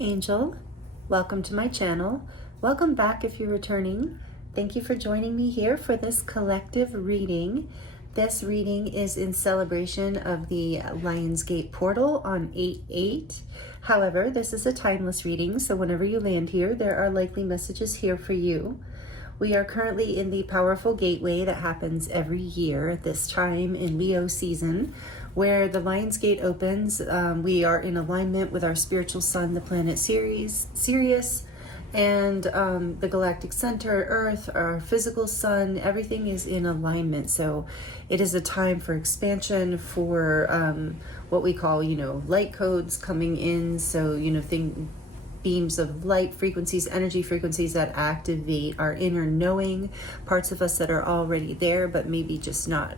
Angel. Welcome to my channel. Welcome back if you're returning. Thank you for joining me here for this collective reading. This reading is in celebration of the Lionsgate portal on 8/8. However, this is a timeless reading, so whenever you land here, there are likely messages here for you. We are currently in the powerful gateway that happens every year at this time in Leo season, where the Lionsgate opens. We are in alignment with our spiritual sun, the planet Sirius, and the galactic center, Earth, our physical sun. Everything is in alignment. So it is a time for expansion, for what we call, light codes coming in. So, beams of light frequencies, energy frequencies that activate our inner knowing, parts of us that are already there, but maybe just not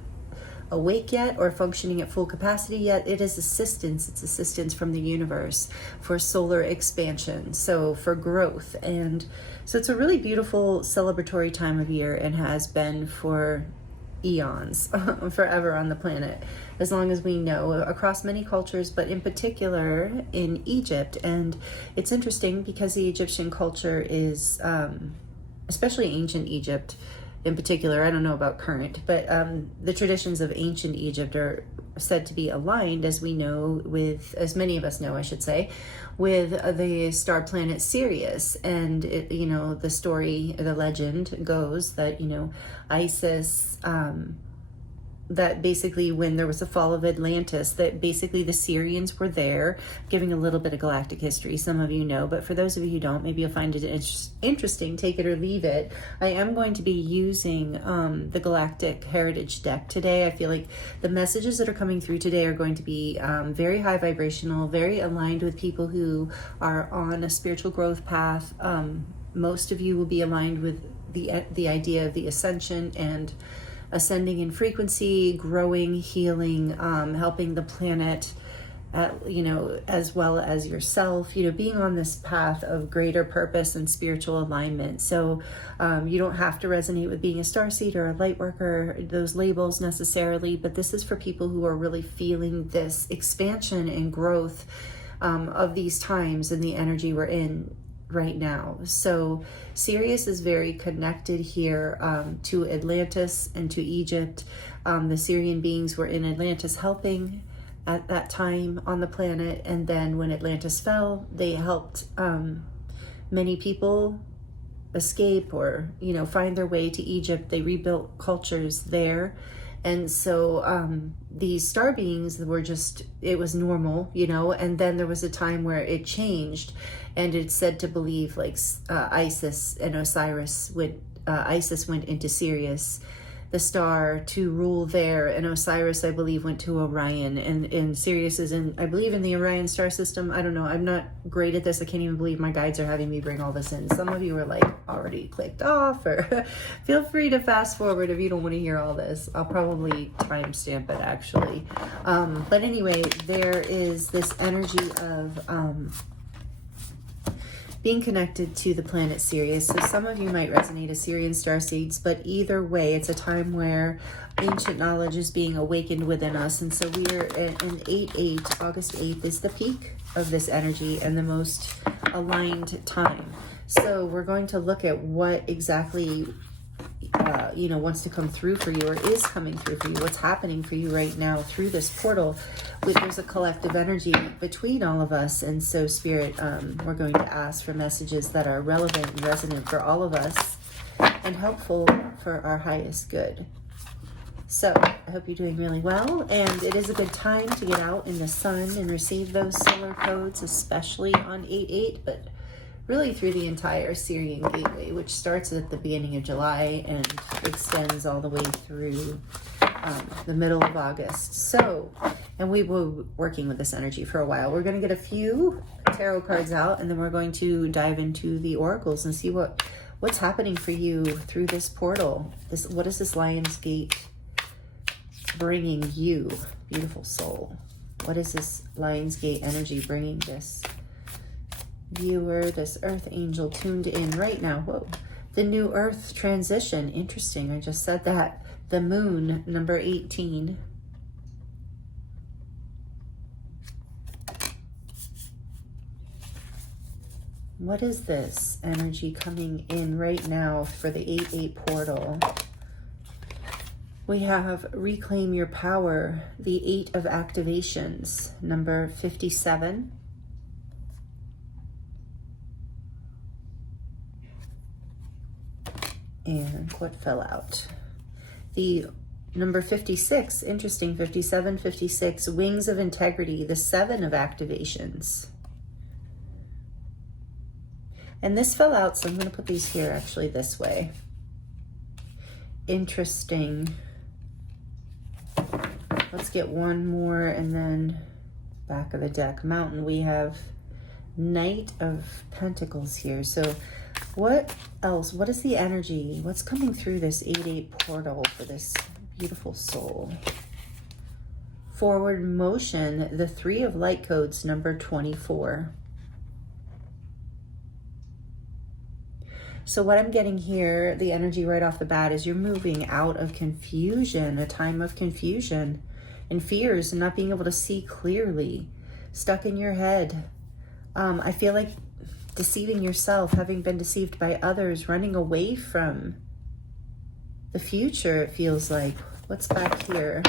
awake yet or functioning at full capacity yet. It is assistance. It's assistance from the universe for solar expansion, so for growth. And so it's a really beautiful celebratory time of year and has been for eons, forever on the planet, as long as we know, across many cultures, but in particular in Egypt. And it's interesting because the Egyptian culture is, especially ancient Egypt in particular, I don't know about current, but the traditions of ancient Egypt are said to be aligned, as we know, with, as many of us know, I should say, with the star planet Sirius. And it, the story, the legend goes that, Isis, that basically when there was a fall of Atlantis, that basically the Syrians were there, giving a little bit of galactic history. Some of you know, but for those of you who don't, maybe you'll find it interesting, take it or leave it. I am going to be using the Galactic Heritage deck today. I feel like the messages that are coming through today are going to be very high vibrational, very aligned with people who are on a spiritual growth path. Most of you will be aligned with the idea of the ascension and ascending in frequency, growing, healing, helping the planet, as well as yourself, being on this path of greater purpose and spiritual alignment. So you don't have to resonate with being a starseed or a light worker, those labels necessarily, but this is for people who are really feeling this expansion and growth of these times and the energy we're in right now. So Sirius is very connected here to Atlantis and to Egypt. The Syrian beings were in Atlantis helping at that time on the planet, and then when Atlantis fell, they helped many people escape or find their way to Egypt. They rebuilt cultures there. And so these star beings were just, it was normal, and then there was a time where it changed, and it's said to believe like Isis and Osiris Isis went into Sirius, the star, to rule there, and Osiris, I believe, went to Orion, and Sirius is in, I believe, in the Orion star system. I don't know, I'm not great at this. I can't even believe my guides are having me bring all this in. Some of you are like already clicked off, or feel free to fast forward if you don't want to hear all this. I'll probably timestamp it actually. But anyway, there is this energy of being connected to the planet Sirius. So some of you might resonate as Syrian starseeds, but either way, it's a time where ancient knowledge is being awakened within us. And so we are in 8/8, August 8th is the peak of this energy and the most aligned time. So we're going to look at what exactly wants to come through for you, or is coming through for you, what's happening for you right now through this portal. There's a collective energy between all of us, and so Spirit, we're going to ask for messages that are relevant and resonant for all of us and helpful for our highest good. So I hope you're doing really well, and it is a good time to get out in the sun and receive those solar codes, especially on 8/8, but really through the entire Syrian gateway, which starts at the beginning of July and extends all the way through the middle of August. So, and we will be working with this energy for a while. We're going to get a few tarot cards out, and then we're going to dive into the oracles and see what's happening for you through this portal. What is this Lionsgate bringing you, beautiful soul? What is this Lionsgate energy bringing this viewer, this earth angel tuned in right now? Whoa, the new earth transition. Interesting, I just said that. The moon, number 18. What is this energy coming in right now for the 8-8 portal? We have reclaim your power, the 8 of activations, number 57. And what fell out? The number 56, interesting, 57, 56, wings of integrity, the 7 of activations. And this fell out, so I'm going to put these here actually this way. Interesting. Let's get one more and then back of the deck. Mountain, we have Knight of Pentacles here. So what else? What is the energy? What's coming through this 8-8 portal for this beautiful soul? Forward motion, the 3 of light codes, number 24. So what I'm getting here, the energy right off the bat, is you're moving out of confusion, a time of confusion and fears and not being able to see clearly, stuck in your head. I feel like deceiving yourself, having been deceived by others, running away from the future, it feels like. What's back here?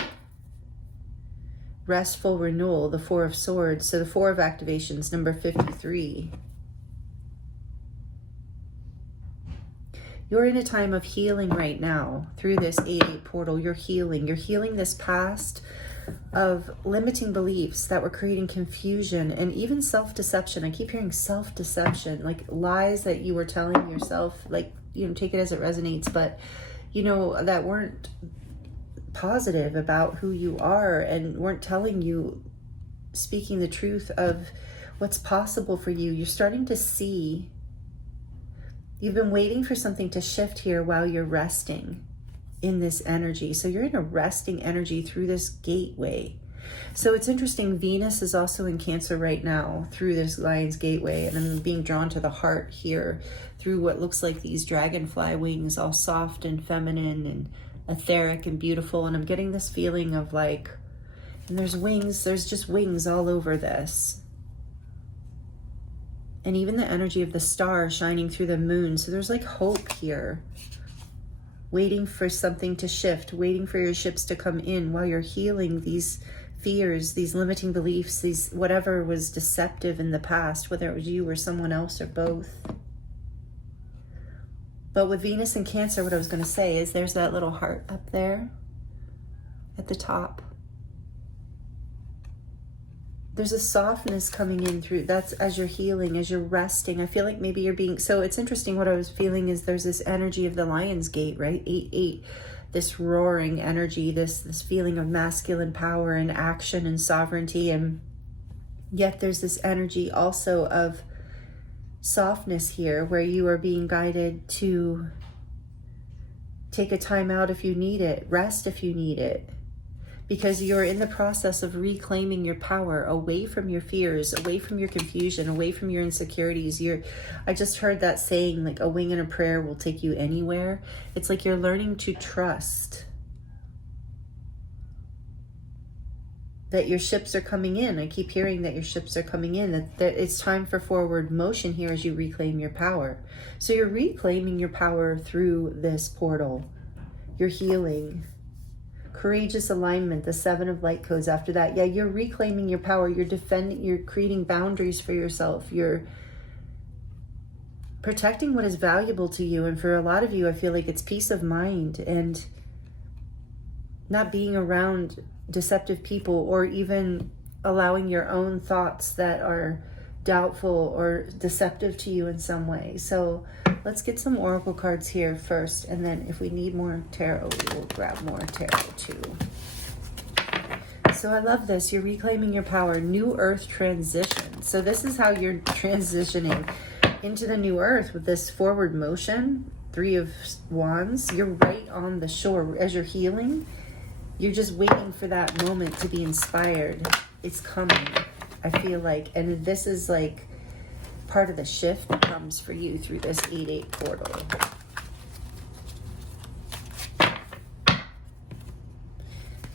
Restful renewal, the 4 of swords. So the 4 of activations, number 53. You're in a time of healing right now through this 8-8 portal. You're healing. You're healing this past of limiting beliefs that were creating confusion and even self-deception. I keep hearing self-deception, like lies that you were telling yourself, like, you know, take it as it resonates, but, you know, that weren't positive about who you are and weren't telling you, speaking the truth of what's possible for you. You're starting to see. You've been waiting for something to shift here while you're resting in this energy. So you're in a resting energy through this gateway. So it's interesting, Venus is also in Cancer right now through this Lion's gateway, and I'm being drawn to the heart here through what looks like these dragonfly wings, all soft and feminine and etheric and beautiful. And I'm getting this feeling of like, and there's wings, there's just wings all over this. And even the energy of the star shining through the moon. So there's like hope here. Waiting for something to shift, waiting for your ships to come in while you're healing these fears, these limiting beliefs, these whatever was deceptive in the past, whether it was you or someone else or both. But with Venus and Cancer, what I was going to say is there's that little heart up there at the top. There's a softness coming in through, that's as you're healing, as you're resting. I feel like maybe you're being, so it's interesting, what I was feeling is there's this energy of the Lion's Gate, right? 8-8, this roaring energy, this feeling of masculine power and action and sovereignty. And yet there's this energy also of softness here where you are being guided to take a time out if you need it, rest if you need it. Because you're in the process of reclaiming your power away from your fears, away from your confusion, away from your insecurities. I just heard that saying, like, a wing and a prayer will take you anywhere. It's like you're learning to trust that your ships are coming in. I keep hearing that your ships are coming in, that it's time for forward motion here as you reclaim your power. So you're reclaiming your power through this portal. You're healing. Courageous alignment, the 7 of light codes after that. Yeah, you're reclaiming your power. You're defending, you're creating boundaries for yourself. You're protecting what is valuable to you. And for a lot of you, I feel like it's peace of mind and not being around deceptive people or even allowing your own thoughts that are doubtful or deceptive to you in some way. So let's get some oracle cards here first, and then if we need more tarot, we will grab more tarot too. So I love this. You're reclaiming your power. New earth transition. So this is how you're transitioning into the new earth with this forward motion. 3 of Wands. You're right on the shore. As you're healing, you're just waiting for that moment to be inspired. It's coming, I feel like. And this is like part of the shift that comes for you through this 8-8 portal.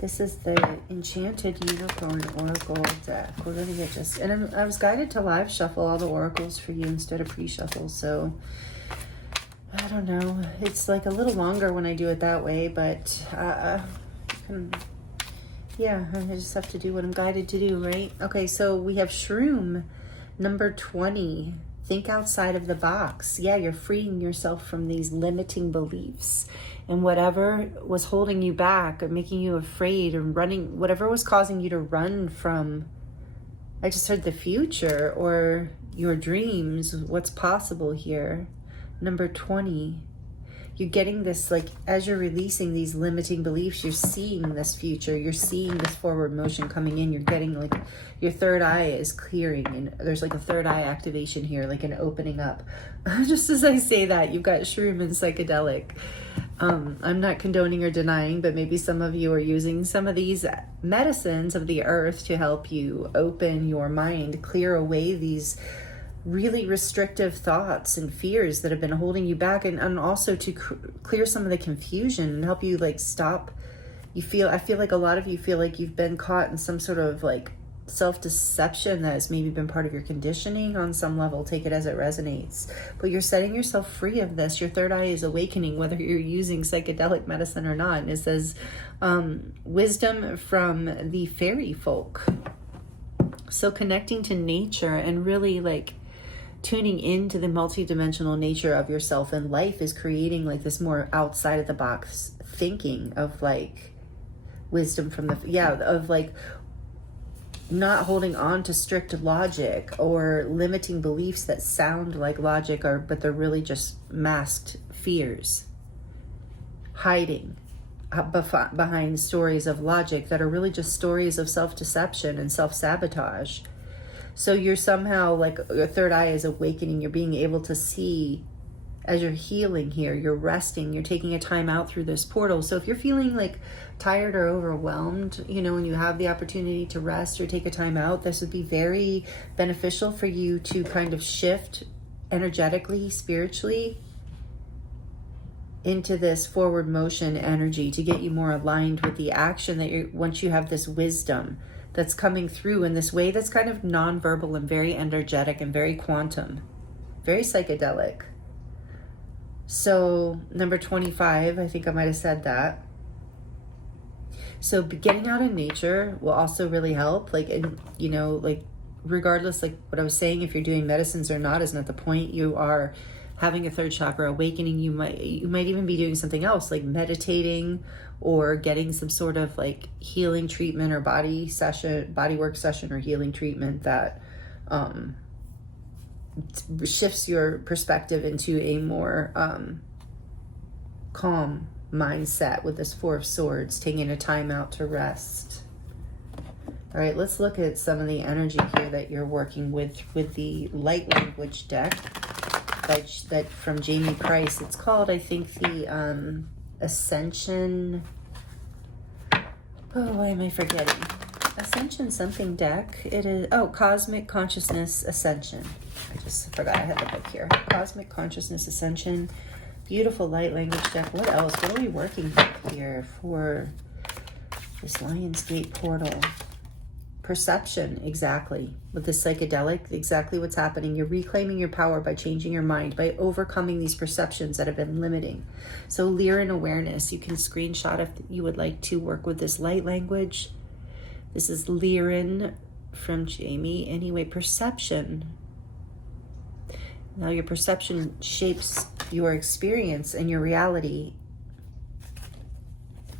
This is the Enchanted Unicorn Oracle deck. We're going to get just... And I was guided to live shuffle all the oracles for you instead of pre-shuffle, so... I don't know. It's like a little longer when I do it that way, but... yeah, I just have to do what I'm guided to do, right? Okay, so we have Shroom, number 20. Think outside of the box. Yeah, you're freeing yourself from these limiting beliefs. And whatever was holding you back or making you afraid or running, whatever was causing you to run from, I just heard the future or your dreams, what's possible here. Number 20. You're getting this, like, as you're releasing these limiting beliefs, you're seeing this future. You're seeing this forward motion coming in. You're getting, like, your third eye is clearing. And there's, like, a third eye activation here, like an opening up. Just as I say that, you've got shroom and psychedelic. I'm not condoning or denying, but maybe some of you are using some of these medicines of the earth to help you open your mind, clear away these really restrictive thoughts and fears that have been holding you back, and also to clear some of the confusion and help you like stop. I feel like a lot of you feel like you've been caught in some sort of like self-deception that has maybe been part of your conditioning on some level. Take it as it resonates, but you're setting yourself free of this. Your third eye is awakening, whether you're using psychedelic medicine or not. And it says wisdom from the fairy folk. So connecting to nature and really like tuning into the multidimensional nature of yourself and life is creating like this more outside of the box thinking of like wisdom from the, of like not holding on to strict logic or limiting beliefs that sound like logic but they're really just masked fears, hiding behind stories of logic that are really just stories of self-deception and self-sabotage. So you're somehow like your third eye is awakening. You're being able to see as you're healing here. You're resting. You're taking a time out through this portal. So if you're feeling like tired or overwhelmed, and you have the opportunity to rest or take a time out, this would be very beneficial for you to kind of shift energetically, spiritually into this forward motion energy to get you more aligned with the action that once you have this wisdom that's coming through in this way that's kind of nonverbal and very energetic and very quantum, very psychedelic. So number 25, I think I might have said that. So getting out in nature will also really help. Like, like regardless, like what I was saying, if you're doing medicines or not is not the point. You are having a third chakra awakening. You might even be doing something else like meditating or getting some sort of like healing treatment or body work session or healing treatment that shifts your perspective into a more calm mindset with this Four of Swords, taking a time out to rest. All right, let's look at some of the energy here that you're working with the light language deck that from Jamie Price. It's called, I think, the Ascension. Oh, why am I forgetting? Ascension something deck. It is, Cosmic Consciousness Ascension. I just forgot I had the book here. Cosmic Consciousness Ascension. Beautiful light language deck. What else? What are we working with here for this Lionsgate portal? Perception, exactly. With the psychedelic, exactly what's happening. You're reclaiming your power by changing your mind, by overcoming these perceptions that have been limiting. So Lyran awareness, you can screenshot if you would like to work with this light language. This is Lyran from Jamie. Anyway, perception. Now your perception shapes your experience and your reality.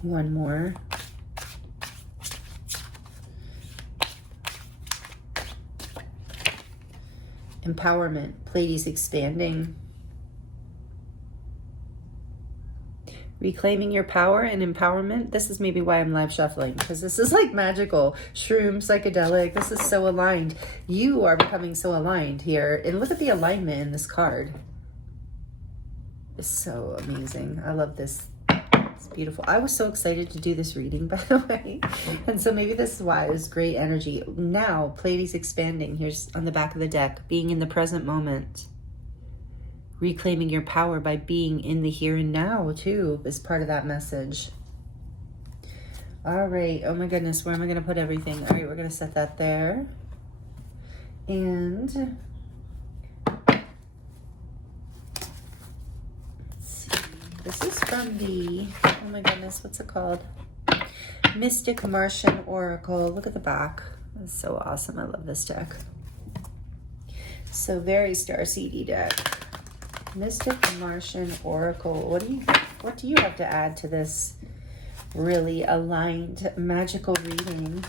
One more. Empowerment, Pleiades expanding. Reclaiming your power and empowerment. This is maybe why I'm live shuffling, because this is like magical. Shroom, psychedelic, this is so aligned. You are becoming so aligned here. And look at the alignment in this card. It's so amazing. I love this. It's beautiful. I was so excited to do this reading, by the way. And so maybe this is why it was great energy. Now, Pleiades expanding. Here's on the back of the deck. Being in the present moment. Reclaiming your power by being in the here and now, too, is part of that message. All right. Oh my goodness. Where am I going to put everything? All right. We're going to set that there. And let's see. This is from the, oh my goodness, what's it called? Mystic Martian Oracle. Look at the back. That's so awesome. I love this deck. So very starseedy deck. Mystic Martian Oracle. What do you have to add to this really aligned magical reading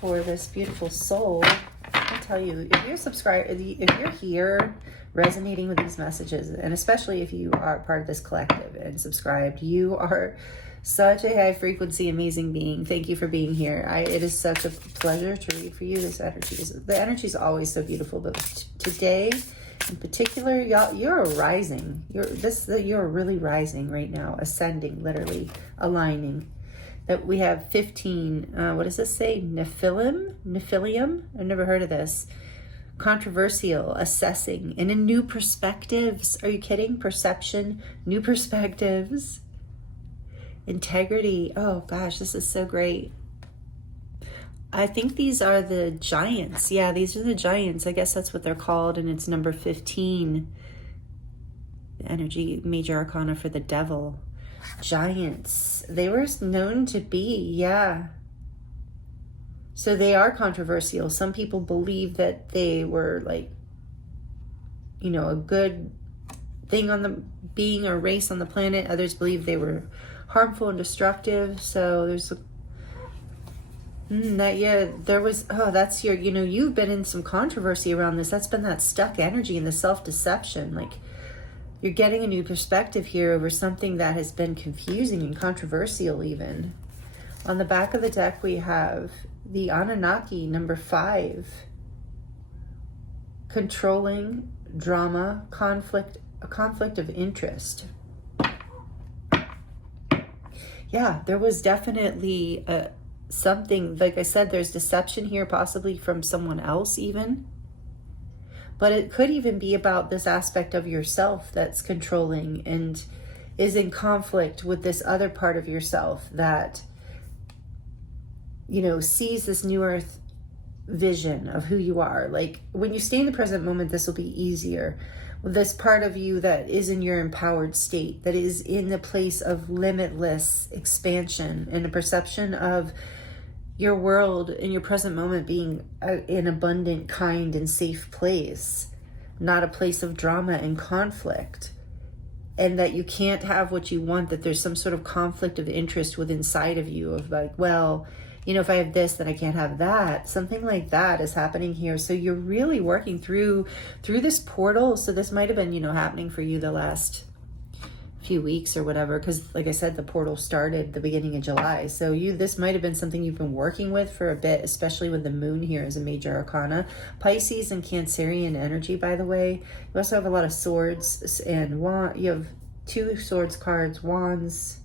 for this beautiful soul? I'll tell you, if you're subscribed, if you're here resonating with these messages, and especially if you are part of this collective and subscribed, you are such a high frequency, amazing being. Thank you for being here. It is such a pleasure to read for you. The energy is always so beautiful, but today in particular, y'all, you're rising. You're really rising right now, ascending, literally aligning. That we have 15. What does this say? Nephilium. I've never heard of this. Controversial, assessing, and in new perspectives. Are you kidding? Perception, new perspectives. Integrity. Oh gosh, this is so great. I think these are the giants. Yeah, these are the giants. I guess that's what they're called, and it's number 15. The energy, major arcana for the devil. Giants. They were known to be, yeah. So they are controversial. Some people believe that they were like, you know, a good thing on the being or race on the planet. Others believe they were harmful and destructive. So there's that's your, you know, you've been in some controversy around this. That's been that stuck energy and the self-deception. Like, you're getting a new perspective here over something that has been confusing and controversial even. On the back of the deck, we have the Anunnaki, number 5. Controlling, drama, conflict, a conflict of interest. Yeah, there was definitely something, like I said, there's deception here, possibly from someone else even. But it could even be about this aspect of yourself that's controlling and is in conflict with this other part of yourself that, you know, sees this new earth vision of who you are. Like, when you stay in the present moment, this will be easier. With this part of you that is in your empowered state, that is in the place of limitless expansion and a perception of your world in your present moment being an abundant, kind, and safe place, not a place of drama and conflict. And that you can't have what you want, that there's some sort of conflict of interest within inside of you of like, well, you know, if I have this, then I can't have that. Something like that is happening here. So you're really working through this portal. So this might have been, you know, happening for you the last few weeks or whatever, because like I said, the portal started the beginning of July. So this might have been something you've been working with for a bit, especially with the moon here as a major arcana. Pisces and Cancerian energy, by the way. You also have a lot of swords and you have 2 swords cards, wands,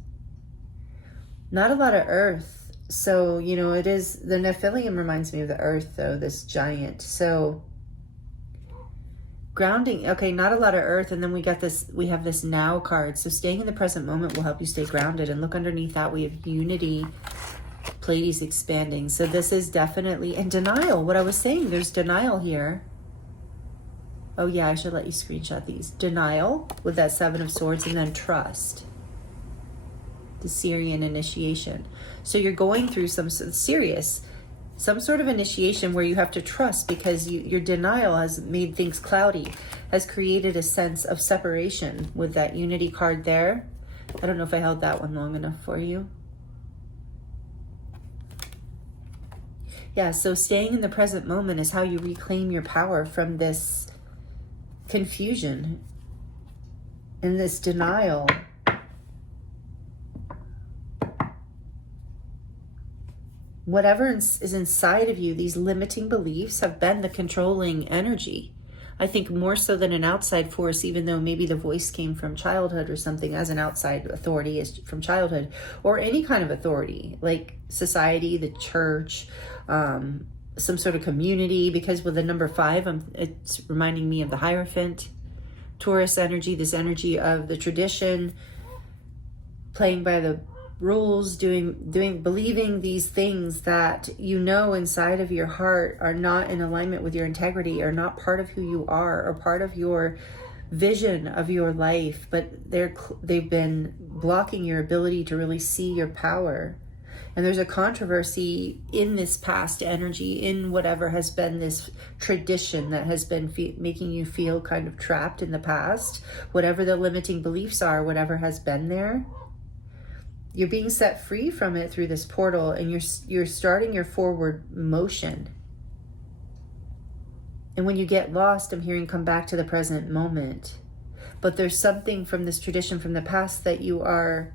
not a lot of earth. So, you know, it is, the Nephilim reminds me of the earth though, this giant. So grounding, okay, not a lot of earth. And then we have this now card. So staying in the present moment will help you stay grounded. And look underneath that, we have unity, Pleiades expanding. So this is definitely, and denial, what I was saying, there's denial here. Oh yeah, I should let you screenshot these. Denial with that 7 of swords, and then trust. The Syrian initiation. So you're going through some sort of initiation where you have to trust, because your denial has made things cloudy, has created a sense of separation with that unity card there. I don't know if I held that one long enough for you. Yeah, so staying in the present moment is how you reclaim your power from this confusion and this denial. Whatever is inside of you, these limiting beliefs have been the controlling energy. I think more so than an outside force, even though maybe the voice came from childhood or something, as an outside authority is from childhood, or any kind of authority, like society, the church, some sort of community, because with the number 5, it's reminding me of the Hierophant, Taurus energy, this energy of the tradition, playing by the rules, believing these things that you know inside of your heart are not in alignment with your integrity, are not part of who you are, or part of your vision of your life, but they've been blocking your ability to really see your power. And there's a controversy in this past energy, in whatever has been this tradition that has been making you feel kind of trapped in the past, whatever the limiting beliefs are, whatever has been there. You're being set free from it through this portal, and you're starting your forward motion. And when you get lost, I'm hearing come back to the present moment. But there's something from this tradition from the past that you are,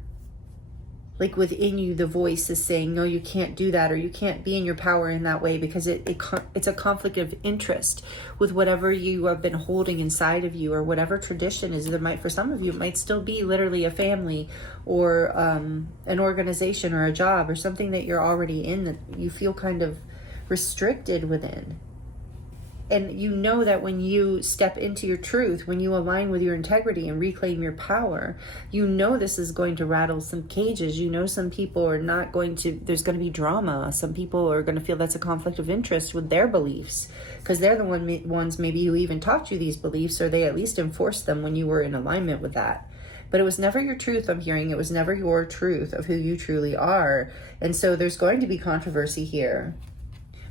like within you, the voice is saying, no, you can't do that, or you can't be in your power in that way, because it's a conflict of interest with whatever you have been holding inside of you, or whatever tradition is. For some of you, it might still be literally a family, or an organization, or a job, or something that you're already in that you feel kind of restricted within. And you know that when you step into your truth, when you align with your integrity and reclaim your power, you know this is going to rattle some cages. You know some people are not going to, there's going to be drama. Some people are going to feel that's a conflict of interest with their beliefs, because they're the ones maybe who even taught you these beliefs, or they at least enforced them when you were in alignment with that. But it was never your truth, I'm hearing. It was never your truth of who you truly are. And so there's going to be controversy here.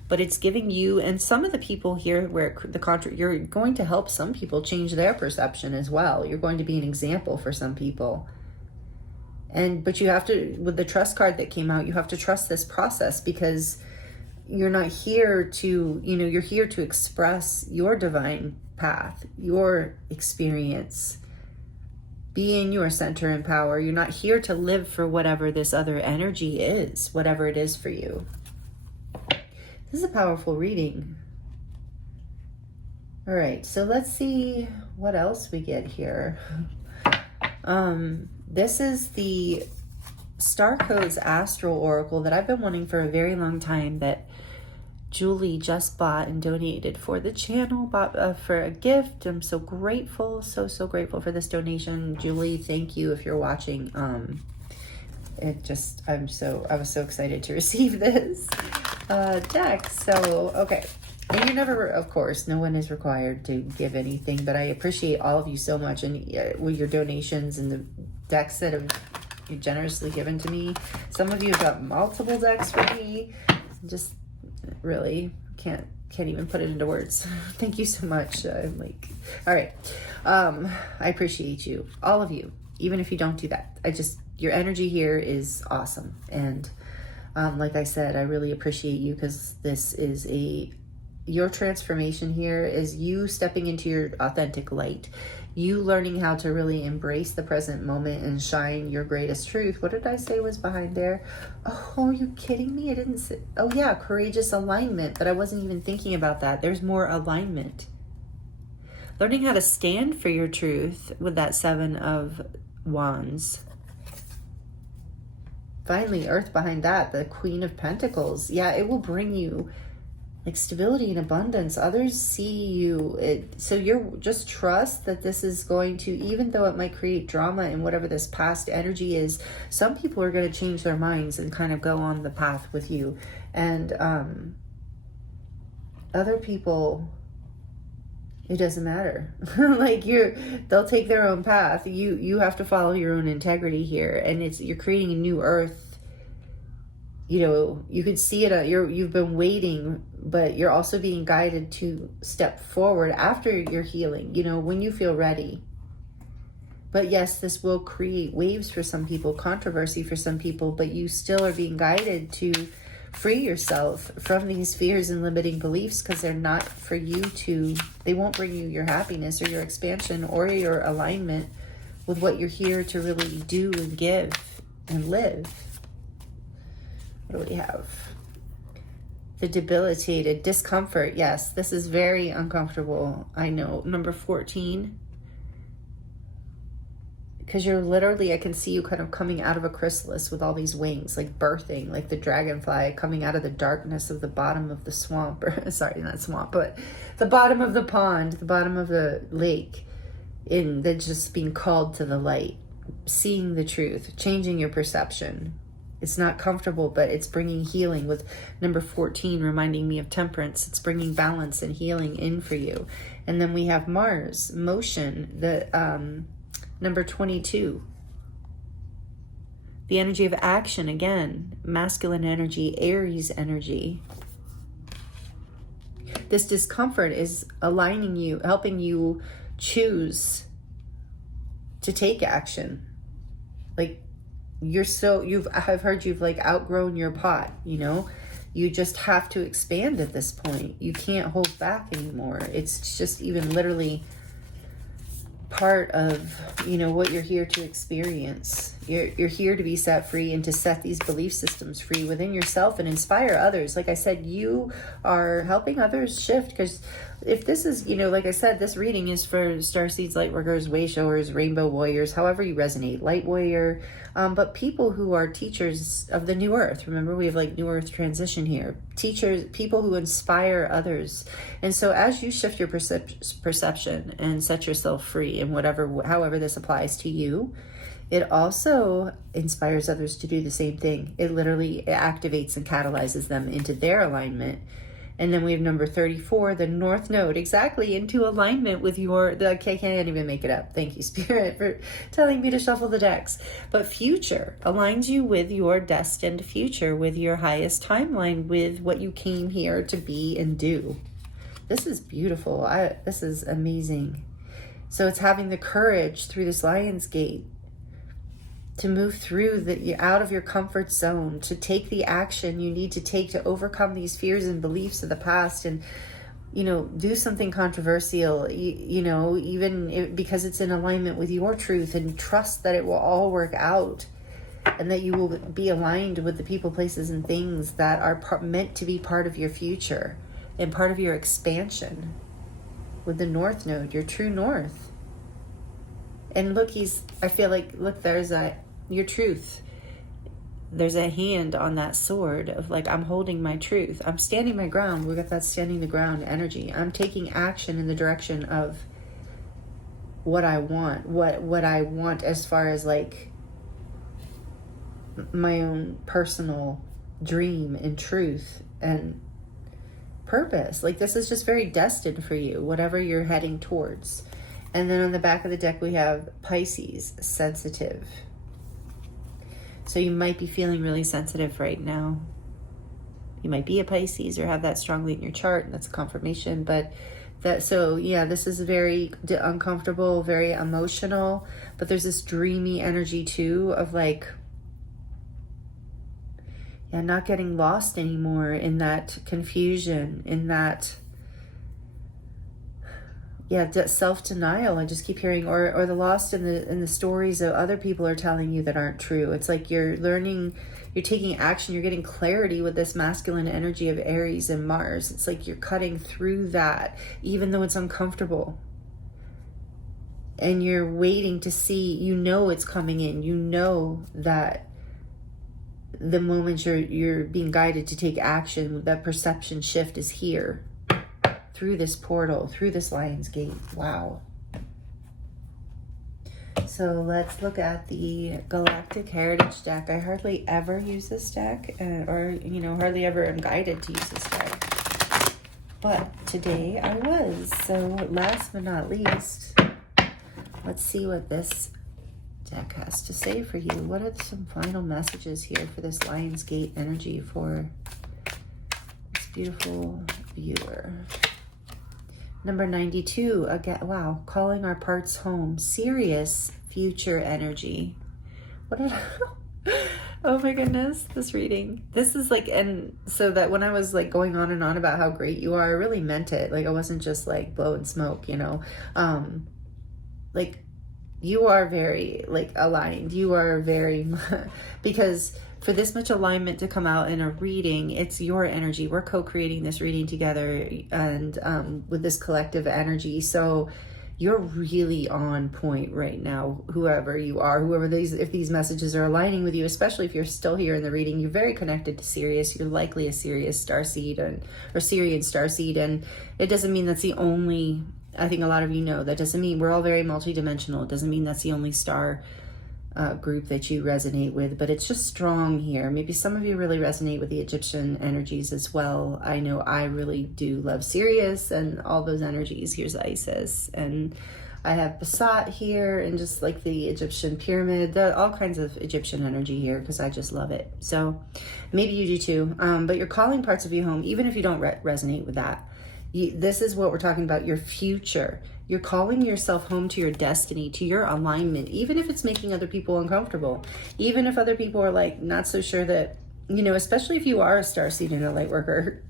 But it's giving you, and some of the people here where you're going to help some people change their perception as well. You're going to be an example for some people. But you have to, with the trust card that came out, you have to trust this process, because you're not here to, you're here to express your divine path, your experience, be in your center and power. You're not here to live for whatever this other energy is, whatever it is for you. This is a powerful reading. All right, so let's see what else we get here. This is the Star Codes Astral Oracle that I've been wanting for a very long time, that Julie just bought and donated for the channel, bought for a gift. I'm so grateful, so grateful for this donation. Julie, thank you if you're watching. I was so excited to receive this deck. So, okay. And you're never, of course, no one is required to give anything, but I appreciate all of you so much, and with your donations and the decks that have generously given to me. Some of you have got multiple decks for me. Just really can't even put it into words. Thank you so much. I'm like, all right. I appreciate you, all of you, even if you don't do that. Your energy here is awesome. And like I said, I really appreciate you, because this is your transformation here is you stepping into your authentic light, you learning how to really embrace the present moment and shine your greatest truth. What did I say was behind there? Oh, are you kidding me? I didn't say, oh yeah, courageous alignment, but I wasn't even thinking about that. There's more alignment. Learning how to stand for your truth with that 7 of Wands. Finally, Earth behind that, the Queen of Pentacles. Yeah, it will bring you like stability and abundance. Others see you. So you're just trust that this is going to, even though it might create drama in whatever this past energy is, some people are going to change their minds and kind of go on the path with you. And other people, it doesn't matter. Like they'll take their own path. You have to follow your own integrity here, and you're creating a new earth. You could see it. You've been waiting, but you're also being guided to step forward after your healing. When you feel ready. But yes, this will create waves for some people, controversy for some people, but you still are being guided to free yourself from these fears and limiting beliefs, because they're not for you they won't bring you your happiness or your expansion or your alignment with what you're here to really do and give and live. What do we have? The debilitated, discomfort. Yes, this is very uncomfortable. I know. Number 14. Because you're literally, I can see you kind of coming out of a chrysalis with all these wings, like birthing, like the dragonfly coming out of the darkness of the bottom of the swamp, or sorry, not swamp, but the bottom of the pond, the bottom of the lake, that's just being called to the light. seeing the truth, changing your perception. It's not comfortable, but it's bringing healing, with number 14 reminding me of temperance. It's bringing balance and healing in for you. And then we have Mars, motion, the number 22. The energy of action, again, masculine energy, Aries energy. This discomfort is aligning you, helping you choose to take action. Like, I've heard you've like outgrown your pot, you know? You just have to expand at this point. You can't hold back anymore. It's just even literally part of, you know, what you're here to experience. You're here to be set free and to set these belief systems free within yourself and inspire others. Like I said, you are helping others shift, because if this is, you know, like I said, this reading is for starseeds, light workers, way showers, rainbow warriors, however you resonate, light warrior, but people who are teachers of the new earth. Remember, we have like new earth transition here. Teachers, people who inspire others. And so as you shift your perception and set yourself free in however this applies to you, it also inspires others to do the same thing. It literally activates and catalyzes them into their alignment. And then we have number 34, the North Node, exactly into alignment with I can't even make it up. Thank you, Spirit, for telling me to shuffle the decks. But future aligns you with your destined future, with your highest timeline, with what you came here to be and do. This is beautiful. This is amazing. So it's having the courage through this Lion's Gate to move through out of your comfort zone, to take the action you need to take to overcome these fears and beliefs of the past, and, you know, do something controversial, you know, because it's in alignment with your truth, and trust that it will all work out, and that you will be aligned with the people, places, and things that are meant to be part of your future and part of your expansion. With the North Node, your true north. And look, I feel like, look, there's your truth. There's a hand on that sword of like, I'm holding my truth. I'm standing my ground. We got that standing the ground energy. I'm taking action in the direction of what I want. What I want as far as like my own personal dream and truth and purpose. Like, this is just very destined for you, whatever you're heading towards. And then on the back of the deck, we have Pisces, sensitive. So you might be feeling really sensitive right now. You might be a Pisces or have that strongly in your chart, and that's a confirmation. But this is very uncomfortable, very emotional, but there's this dreamy energy too of like, not getting lost anymore in that confusion, in that self-denial. I just keep hearing, or the lost in the stories that other people are telling you that aren't true. It's like you're learning, you're taking action, you're getting clarity with this masculine energy of Aries and Mars. It's like you're cutting through that, even though it's uncomfortable. And you're waiting to see, you know it's coming in. You know that the moment you're being guided to take action, that perception shift is here. Through this portal, through this Lion's Gate. Wow. So let's look at the Galactic Heritage deck. I hardly ever use this deck, hardly ever am guided to use this deck. But today I was. So last but not least, let's see what this deck has to say for you. What are some final messages here for this Lion's Gate energy for this beautiful viewer? Number 92, again, wow, calling our parts home. Serious future energy. Oh my goodness, this reading. This is like, and so that when I was like going on and on about how great you are, I really meant it. Like, I wasn't just like blowing smoke, you know. Like, you are very like aligned. You are very, because for this much alignment to come out in a reading, it's your energy. We're co-creating this reading together, and with this collective energy. So you're really on point right now, whoever you are, if these messages are aligning with you, especially if you're still here in the reading, you're very connected to Sirius. You're likely a Sirius starseed or Sirian starseed. And it doesn't mean that's the only, I think a lot of you know, that doesn't mean we're all very multidimensional. It doesn't mean that's the only star group that you resonate with, but it's just strong here. Maybe some of you really resonate with the Egyptian energies as well. I know I really do love Sirius and all those energies. Here's Isis, and I have Basat here, and just like the Egyptian pyramid, all kinds of Egyptian energy here, because I just love it. So maybe you do too, but you're calling parts of you home, even if you don't resonate with that. This is what we're talking about, your future. You're calling yourself home to your destiny, to your alignment, even if it's making other people uncomfortable, even if other people are like not so sure that, you know, especially if you are a starseed and a light worker.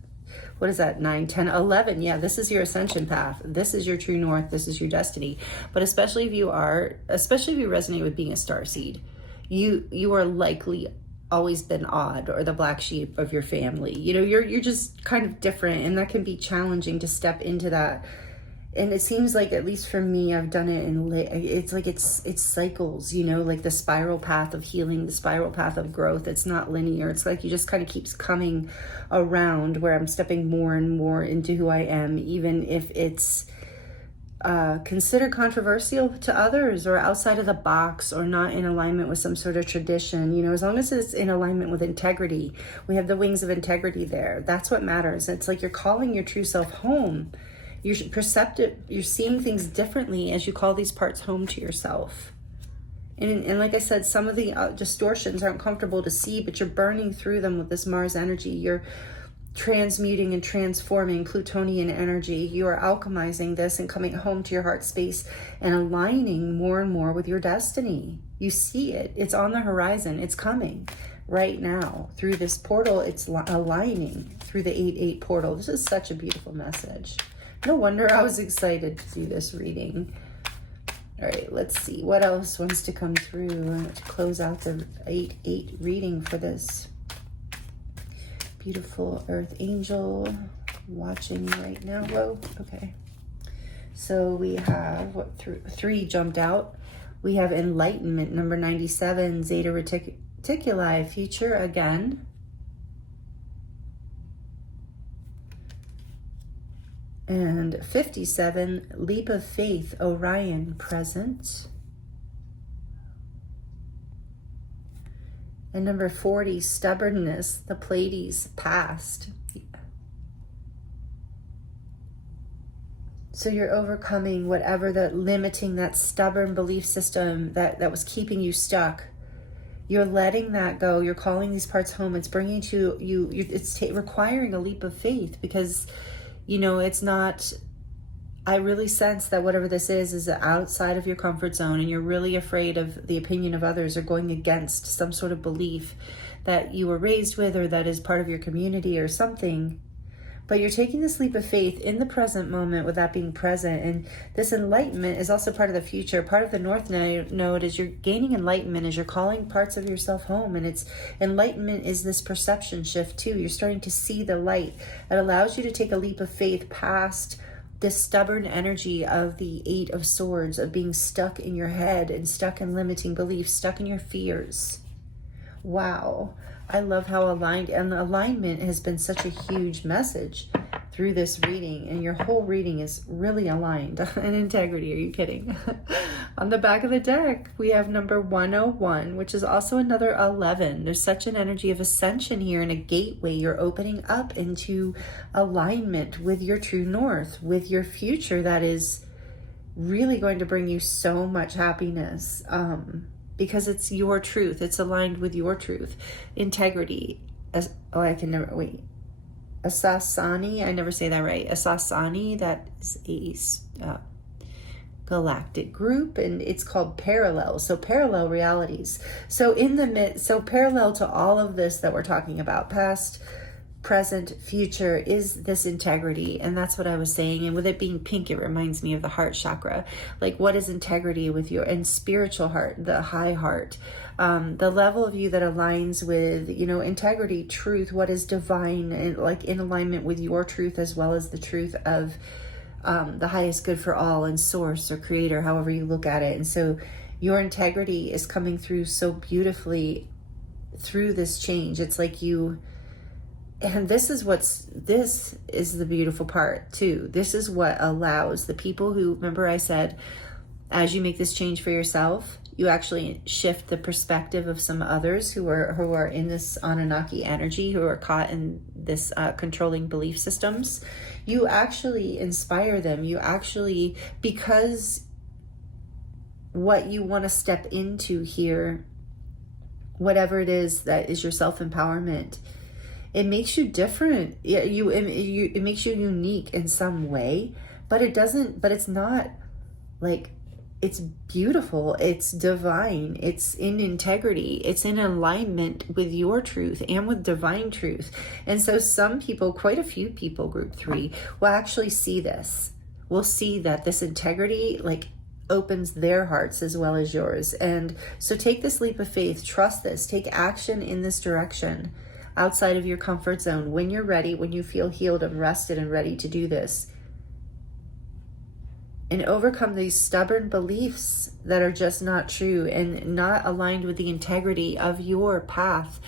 What is that? 9, 10, 11. Yeah, this is your ascension path. This is your true north. This is your destiny. But especially if you resonate with being a starseed, you are likely always been odd, or the black sheep of your family. You know, you're just kind of different, and that can be challenging to step into that. And it seems like, at least for me, I've done it it's like it's cycles, you know, like the spiral path of healing, the spiral path of growth. It's not linear. It's like you just kind of keeps coming around, where I'm stepping more and more into who I am, even if it's considered controversial to others, or outside of the box, or not in alignment with some sort of tradition. You know, as long as it's in alignment with integrity, we have the wings of integrity there. That's what matters. It's like you're calling your true self home. You're perceptive. You're seeing things differently as you call these parts home to yourself. And like I said, some of the distortions aren't comfortable to see, but you're burning through them with this Mars energy. You're transmuting and transforming Plutonian energy. You are alchemizing this and coming home to your heart space and aligning more and more with your destiny. You see it. It's on the horizon. It's coming right now through this portal. It's aligning through the 8-8 portal. This is such a beautiful message. No wonder I was excited to do this reading. All right, let's see what else wants to come through to close out the 8-8 reading for this beautiful earth angel watching right now. Whoa, okay. So we have, what, three jumped out. We have enlightenment, number 97, Zeta Reticuli, future again. And 57, leap of faith, Orion, present. And number 40, stubbornness, the Pleiades, past. So you're overcoming whatever the limiting, that stubborn belief system that was keeping you stuck. You're letting that go. You're calling these parts home. It's bringing to you, it's requiring a leap of faith, because you know, it's not, I really sense that whatever this is outside of your comfort zone, and you're really afraid of the opinion of others, or going against some sort of belief that you were raised with, or that is part of your community or something. But you're taking this leap of faith in the present moment with that being present. And this enlightenment is also part of the future. Part of the North Node is you're gaining enlightenment as you're calling parts of yourself home. And it's enlightenment is this perception shift too. You're starting to see the light. It allows you to take a leap of faith past this stubborn energy of the 8 of Swords, of being stuck in your head and stuck in limiting beliefs, stuck in your fears. Wow. I love how aligned, and the alignment has been such a huge message through this reading, and your whole reading is really aligned in integrity. Are you kidding? On the back of the deck, we have number 101, which is also another 11. There's such an energy of ascension here, and a gateway. You're opening up into alignment with your true north, with your future that is really going to bring you so much happiness. Because it's your truth. It's aligned with your truth. Integrity. Asasani, I never say that right. Asasani, that is a galactic group, and it's called parallel. So parallel realities. So parallel to all of this that we're talking about, past, present, future, is this integrity. And that's what I was saying. And with it being pink, it reminds me of the heart chakra. Like, what is integrity with your, and spiritual heart, the high heart, the level of you that aligns with, you know, integrity, truth, what is divine, and like in alignment with your truth, as well as the truth of the highest good for all, and source or creator, however you look at it. And so your integrity is coming through so beautifully through this change. It's like you, and this is the beautiful part too. This is what allows the people who, remember I said, as you make this change for yourself, You actually shift the perspective of some others who are in this Anunnaki energy, who are caught in this controlling belief systems. You actually inspire them. You actually, because what you want to step into here, whatever it is that is your self-empowerment, it makes you different. It makes you unique in some way, but it's not like, it's beautiful, it's divine, it's in integrity, it's in alignment with your truth and with divine truth. And so some people, quite a few people, group 3, will actually see this. Will see that this integrity like opens their hearts as well as yours. And so take this leap of faith, trust this, take action in this direction outside of your comfort zone when you're ready, when you feel healed and rested and ready to do this. And overcome these stubborn beliefs that are just not true and not aligned with the integrity of your path,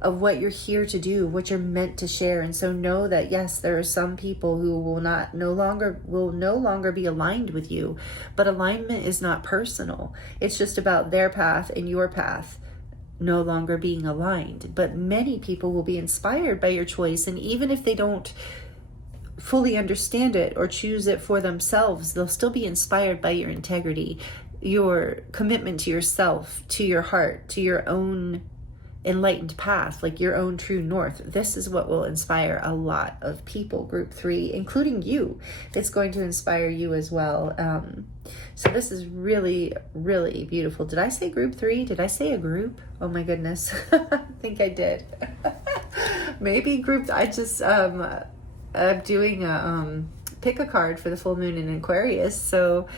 of what you're here to do, what you're meant to share. And so know that, yes, there are some people who will no longer be aligned with you, but alignment is not personal. It's just about their path and your path no longer being aligned. But many people will be inspired by your choice, and even if they don't fully understand it or choose it for themselves, they'll still be inspired by your integrity, your commitment to yourself, to your heart, to your own enlightened path, like your own true north. This is what will inspire a lot of people, group 3, including you. It's going to inspire you as well. So this is really, really beautiful. Did I say group 3? Did I say a group? Oh my goodness. I think I did. Maybe group, I'm doing a pick a card for the full moon in Aquarius, so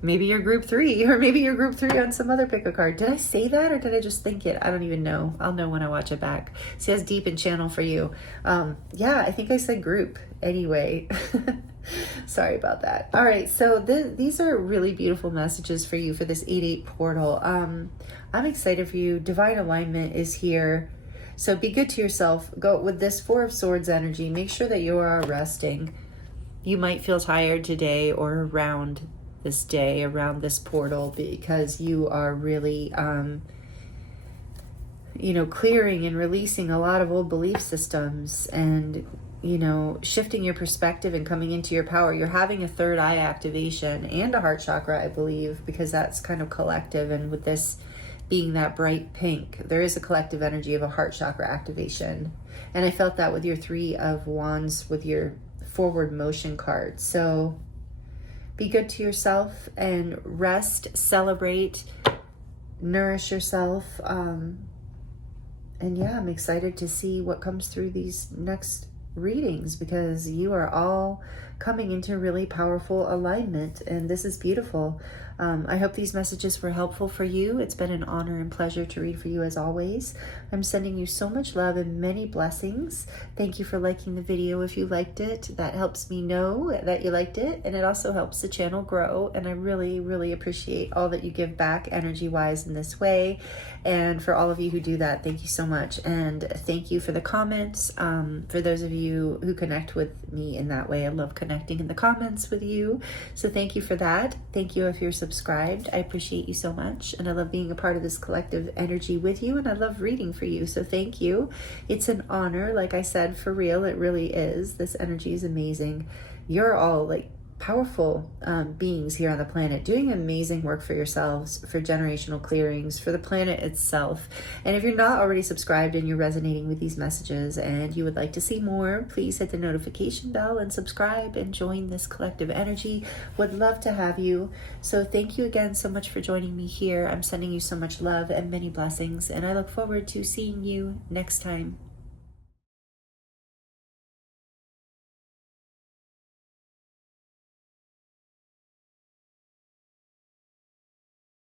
maybe you're group 3, or maybe you're group 3 on some other pick a card. Did I say that, or did I just think it? I don't even know. I'll know when I watch it back. See, that's deep in channel for you. Yeah, I think I said group. Anyway, sorry about that. All right, so these are really beautiful messages for you for this 8/8 portal. I'm excited for you. Divine alignment is here. So be good to yourself. Go with this 4 of Swords energy. Make sure that you are resting. You might feel tired today or around this day, around this portal, because you are really, clearing and releasing a lot of old belief systems and, shifting your perspective and coming into your power. You're having a third eye activation and a heart chakra, I believe, because that's kind of collective. And with this being that bright pink, there is a collective energy of a heart chakra activation. And I felt that with your 3 of Wands, with your forward motion card. So be good to yourself and rest, celebrate, nourish yourself. And yeah, I'm excited to see what comes through these next readings, because you are all coming into really powerful alignment, and this is beautiful. I hope these messages were helpful for you. It's been an honor and pleasure to read for you as always. I'm sending you so much love and many blessings. Thank you for liking the video if you liked it. That helps me know that you liked it, and it also helps the channel grow, and I really, really appreciate all that you give back energy-wise in this way. And for all of you who do that, thank you so much. And thank you for the comments. For those of you who connect with me in that way, I love connecting in the comments with you. So thank you for that. Thank you if you're subscribed. I appreciate you so much. And I love being a part of this collective energy with you. And I love reading for you. So thank you. It's an honor. Like I said, for real, it really is. This energy is amazing. You're all like powerful beings here on the planet, doing amazing work for yourselves, for generational clearings, for the planet itself. And if you're not already subscribed and you're resonating with these messages and you would like to see more, please hit the notification bell and subscribe and join this collective energy. Would love to have you. So thank you again so much for joining me here. I'm sending you so much love and many blessings, and I look forward to seeing you next time.